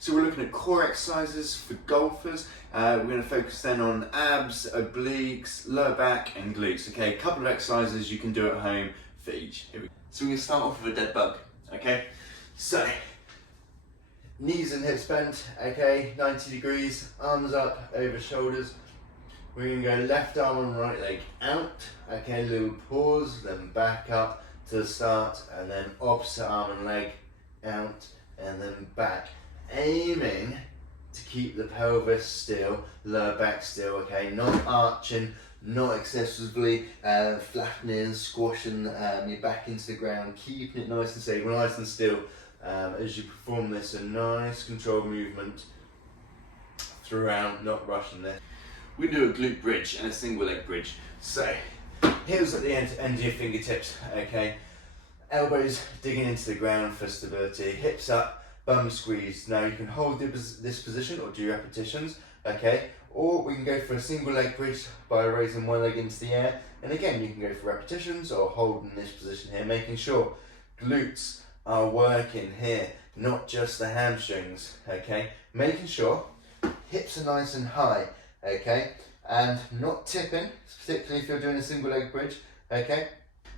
So we're looking at core exercises for golfers. We're going to focus then on abs, obliques, lower back and glutes. Okay, a couple of exercises you can do at home for each. So we're going to start off with a dead bug. Okay, so knees and hips bent, okay, 90 degrees, arms up over shoulders. We're going to go left arm and right leg out, okay, little pause, then back up to the start, and then opposite arm and leg out, and then back. Aiming to keep the pelvis still, lower back still, okay, not arching, not excessively flattening, squashing your back into the ground, keeping it nice and stable, nice and still as you perform this, a nice controlled movement throughout, not rushing this. We do a glute bridge and a single leg bridge. So, heels at the end of your fingertips, okay? Elbows digging into the ground for stability, hips up, bum squeezed. Now you can hold this position or do repetitions, okay? Or we can go for a single leg bridge by raising one leg into the air. And again, you can go for repetitions or hold in this position here, making sure glutes are working here, not just the hamstrings, okay? Making sure hips are nice and high, okay? And not tipping, particularly if you're doing a single leg bridge, okay?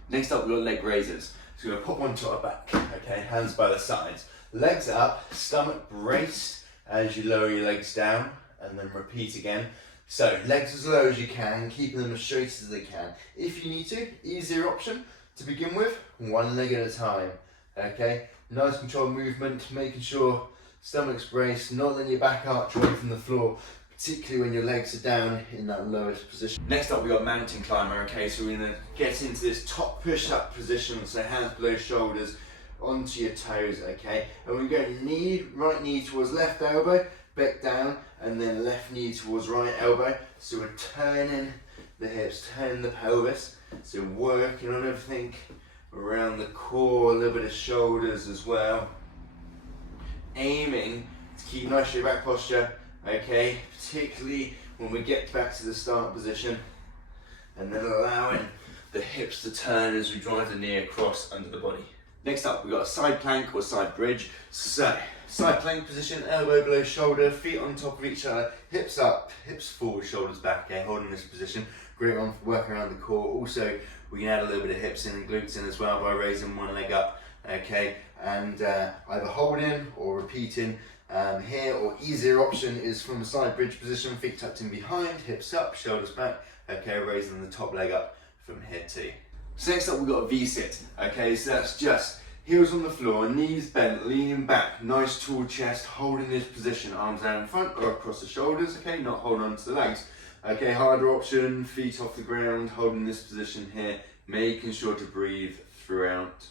Next up, we've got leg raisers. So we're going to put one to our back, okay? Hands by the sides. Legs up, stomach braced as you lower your legs down, and then repeat again. So legs as low as you can, keeping them as straight as they can. If you need to, easier option to begin with, one leg at a time, okay? Nice controlled movement, making sure stomach's braced, not letting your back arch away from the floor, particularly when your legs are down in that lowest position. Next up, we got mountain climber, okay? So we're gonna get into this top push-up position, so hands below shoulders, onto your toes, okay? And we're going right knee towards left elbow, back down, and then left knee towards right elbow. So we're turning the hips, turning the pelvis. So working on everything around the core, a little bit of shoulders as well. Aiming to keep nice straight back posture, okay? Particularly when we get back to the start position, and then allowing the hips to turn as we drive the knee across under the body. Next up, we've got a side plank or side bridge. So, side plank position, elbow below shoulder, feet on top of each other, hips up, hips forward, shoulders back, okay, holding this position. Great one for working around the core. Also, we can add a little bit of hips in and glutes in as well by raising one leg up, okay, and either holding or repeating here, or easier option is from a side bridge position, feet tucked in behind, hips up, shoulders back, okay, raising the top leg up from here too. So next up we've got a V-sit, okay, so that's just heels on the floor, knees bent, leaning back, nice tall chest, holding this position, arms down in front or across the shoulders, okay, not holding on to the legs. Okay, harder option, feet off the ground, holding this position here, making sure to breathe throughout.